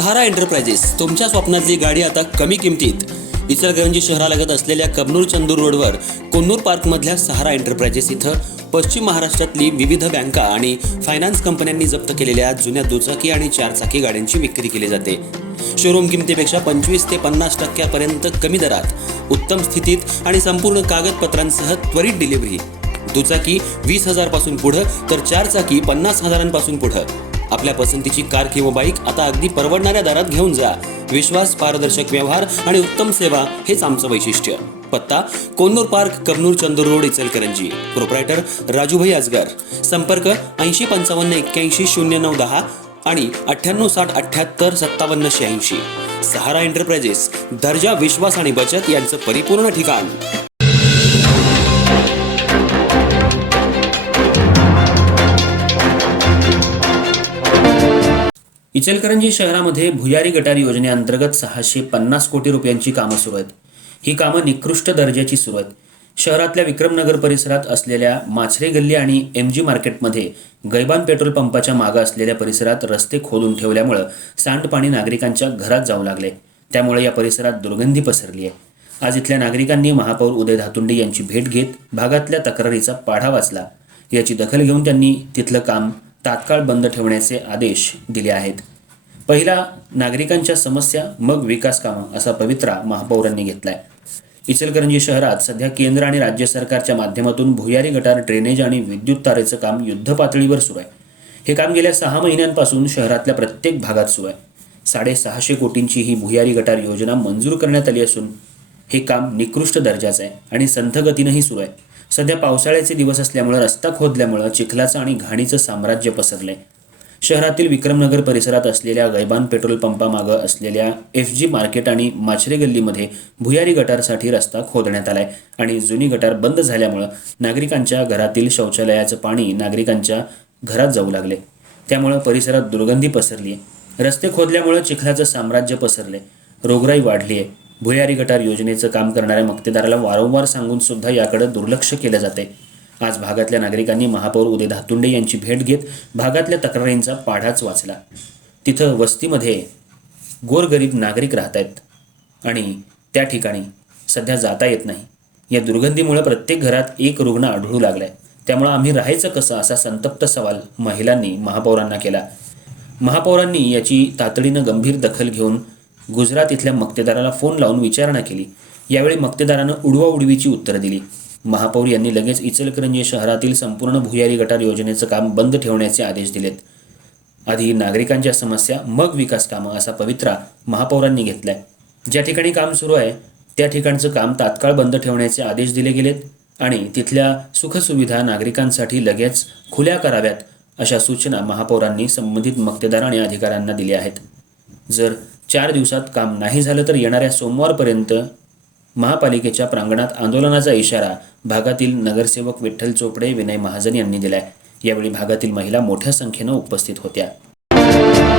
सहारा enterprises तुमच्या स्वप्नातली गाडी आता कमी किमतीत. इचलकरंजी शहरालगत असलेल्या कबनूर चंदूर रोडवर कोन्नूर पार्कमधल्या सहारा एंटरप्राइजेस इथं पश्चिम महाराष्ट्रातली विविध बँका आणि फायनान्स कंपन्यांनी जप्त केलेल्या जुन्या दुचाकी आणि चारचाकी गाड्यांची विक्री केली जाते. शोरूम किमतीपेक्षा 25 ते 50% कमी दरात, उत्तम स्थितीत आणि संपूर्ण कागदपत्रांसह त्वरित डिलिव्हरी. दुचाकी 20,000 पासून पुढे तर चारचाकी 50,000 पासून पुढे. आपल्या पसंतीची कार किंवा बाईक आता अगदी परवडणाऱ्या दरात घेऊन जा. विश्वास, पारदर्शक व्यवहार आणि उत्तम सेवा हेच आमचं वैशिष्ट्य. पत्ता Konnur park, Kabnur Chandur road, Ichalkaranji. Proprietor Rajubhai Ajgar. संपर्क 8055810910 आणि 9860785786. सहारा एंटरप्राइजेस, दर्जा, विश्वास आणि बचत यांचं परिपूर्ण ठिकाण. इचलकरंजी शहरामध्ये भुयारी गटार योजनेअंतर्गत 650 कोटी रुपयांची कामं सुरू आहेत. ही कामं निकृष्ट दर्जाची सुरू आहेत. शहरातल्या विक्रमनगर परिसरात असलेल्या माछरे गल्ली आणि MG मार्केटमध्ये गैबान पेट्रोल पंपाच्या मागं असलेल्या परिसरात रस्ते खोदून ठेवल्यामुळं सांडपाणी नागरिकांच्या घरात जाऊ लागले. त्यामुळे या परिसरात दुर्गंधी पसरली आहे. आज इथल्या नागरिकांनी महापौर उदय धातुंडे यांची भेट घेत भागातल्या तक्रारीचा पाढा वाचला. याची दखल घेऊन त्यांनी तिथलं काम तात्काळ बंद ठेवण्याचे आदेश दिले आहेत. पहिला नागरिकांच्या समस्या, मग विकास कामं असा पवित्रा महापौरांनी घेतलाय. इचलकरंजी शहरात सध्या केंद्र आणि राज्य सरकारच्या माध्यमातून भुयारी गटार, ड्रेनेज आणि विद्युत तारेचं काम युद्धपातळीवर सुरू आहे. हे काम गेल्या 6 महिन्यांपासून शहरातल्या प्रत्येक भागात सुरू आहे. 650 कोटींची ही भुयारी गटार योजना मंजूर करण्यात आली असून हे काम निकृष्ट दर्जाचं आहे आणि संथ गतीनंही सुरू आहे. सध्या पावसाळ्याचे दिवस असल्यामुळे रस्ता खोदल्यामुळे चिखलाचं आणि घाणीचं साम्राज्य पसरलंय. शहरातील विक्रमनगर परिसरात असलेल्या गैबान पेट्रोल पंपामागं असलेल्या FG मार्केट आणि माछरे गल्लीमध्ये भुयारी गटारसाठी रस्ता खोदण्यात आलाय आणि जुनी गटार बंद झाल्यामुळं नागरिकांच्या घरातील शौचालयाचं पाणी नागरिकांच्या घरात जाऊ लागले. त्यामुळं परिसरात दुर्गंधी पसरली आहे. रस्ते खोदल्यामुळं चिखलाचं साम्राज्य पसरले, रोगराई वाढली आहे. भुयारी गटार योजनेचं काम करणाऱ्या मक्तेदाराला वारंवार सांगून सुद्धा याकडे दुर्लक्ष केलं जाते. आज भागातल्या नागरिकांनी महापौर उदय धातुंडे यांची भेट घेत भागातल्या तक्रारींचा पाढाच वाचला. तिथं वस्तीमध्ये गोरगरीब नागरिक राहत आहेत आणि त्या ठिकाणी सध्या जाता येत नाही. या दुर्गंधीमुळे प्रत्येक घरात एक रुग्ण आढळू लागलाय. त्यामुळे आम्ही राहायचं कसं असा संतप्त सवाल महिलांनी महापौरांना केला. महापौरांनी याची तातडीनं गंभीर दखल घेऊन गुजरात इथल्या मक्तेदाराला फोन लावून विचारणा केली. यावेळी मक्तेदारानं उडवाउडवीची उत्तरं दिली. महापौर यांनी लगेच इचलकरंजी शहरातील संपूर्ण भुयारी गटार योजनेचं काम बंद ठेवण्याचे आदेश दिलेत. आधी नागरिकांच्या समस्या, मग विकास कामं असा पवित्रा महापौरांनी घेतलाय. ज्या ठिकाणी काम सुरू आहे त्या ठिकाणचं काम तात्काळ बंद ठेवण्याचे आदेश दिले गेलेत आणि तिथल्या सुखसुविधा नागरिकांसाठी लगेच खुल्या कराव्यात अशा सूचना महापौरांनी संबंधित मक्तेदार आणि अधिकाऱ्यांना दिल्या आहेत. जर 4 दिवसात काम नाही झालं तर येणाऱ्या सोमवारपर्यंत महापालिकेच्या प्रांगणात आंदोलनाचा इशारा भागातील नगरसेवक विठ्ठल चोपडे, विनय महाजन यांनी दिलाय. यावेळी भागातील महिला मोठ्या संख्येनं उपस्थित होत्या.